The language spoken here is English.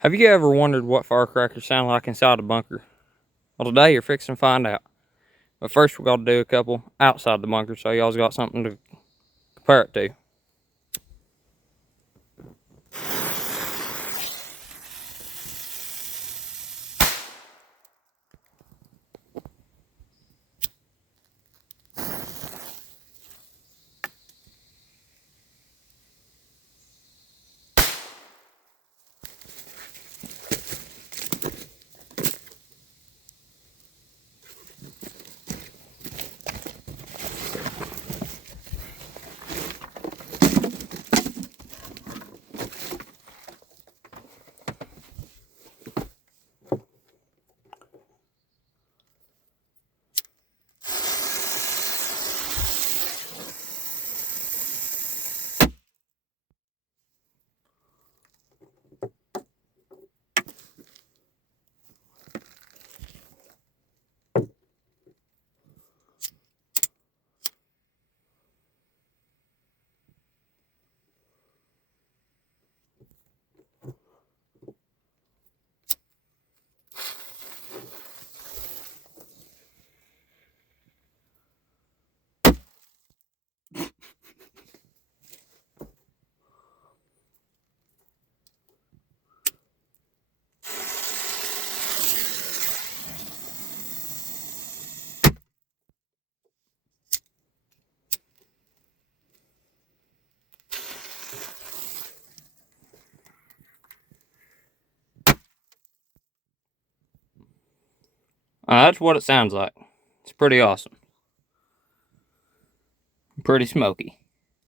Have you ever wondered what firecrackers sound like inside a bunker? Well, today you're fixing to find out. But first, we're going to do a couple outside the bunker so y'all's got something to compare it to. That's what it sounds like. It's pretty awesome. Pretty smoky.